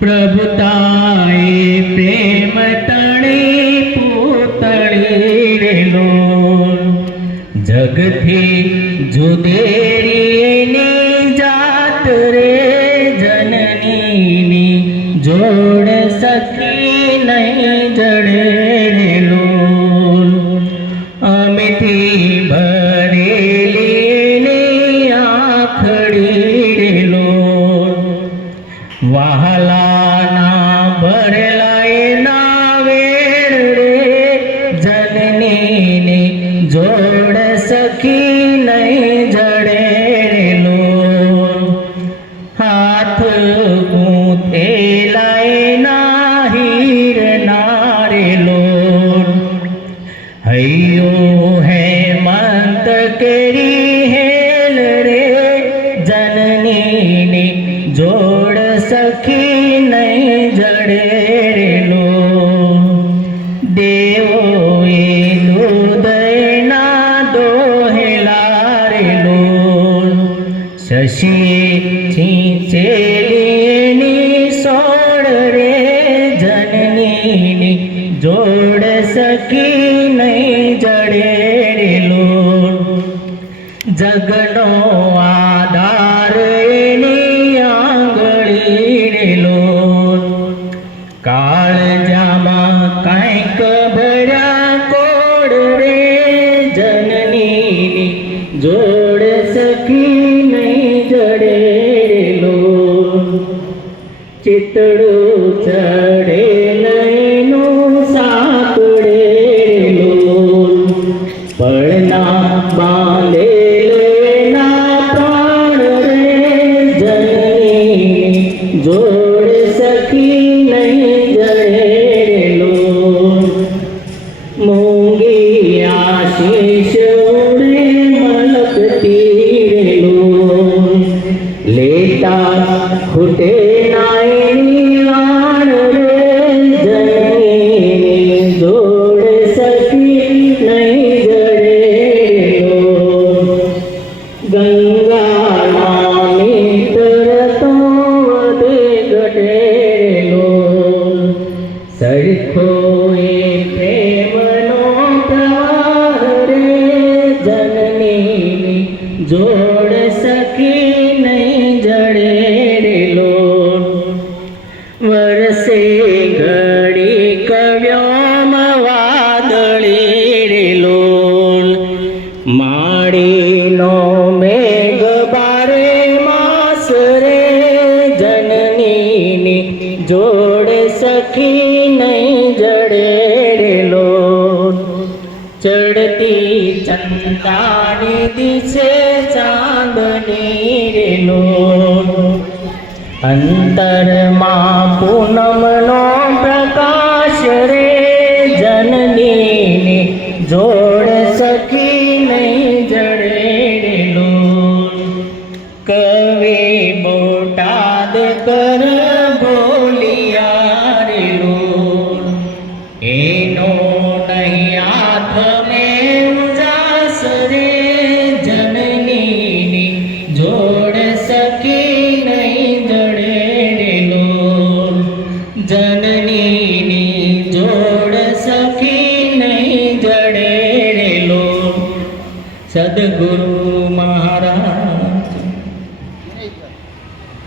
પ્રભુતાએ પ્રેમ તણી પૂતળી રેલો જગથી જુદેરીની જાત રે જનનીની જોડ સખી નહીં જડે રેલો અમેથી ભરેલી આખડી રેલો વહાલાના ભરેલા ના વેણ રે જનનીની જોડ સખી નહીં જડે રેલો હાથ ગૂંથેલા ના હીર નારેલો હૈયો હેમંત કેરી હેલ રે જનનીની જોડ સખી નહીં જડે રેલો દેવોએ દૂધના દોહેલા રેલો શશી છીંચેલીની સોડ રે જનનીની જોડ સખી નહીં જડે રેલો જગનો આધાર એની આંગળી રેલો કાળજામાં કંઈક ભર્યા કોડ રે જનનીની જોડ સખી નહીં જડે રેલો ચિતડું ચડે નયનું સાંકળે રેલો પળના બાંધે જોડ સખી નહીં જડે રેલો મૂંગી આશીષ ઉડે મલકતી રેલો લેતા ખૂટે નાયની વાણ રે જનનીની જોડ સખી નહીં જડે રેલો ગંગા મિત્ર સરખો એ પ્રેમનો પ્રવાહ રે જનનીની જોડ સખી નહીં જડે રેલો વરસે ઘડી કવ્યોમ વાદળી રેલો માળીનો મેઘ બારે માસ રે જનનીની જોડ સખી નહીં જડે રેલો ચડતી ચંદાની દિશે ચાંદની રેલો અંતરમાં પૂનમનો પ્રકાશ રે જનનીની જોડ સખી નહીં જડે રેલો કવિ બોટાદ કર બોલિયા રેલો એનો નહીં હાથ મેં ઉજાસ રે જનનીની જોડ સખી નહીં જડે રેલો જનનીની જોડ સખી નહીં જડે રેલો સદગુરુ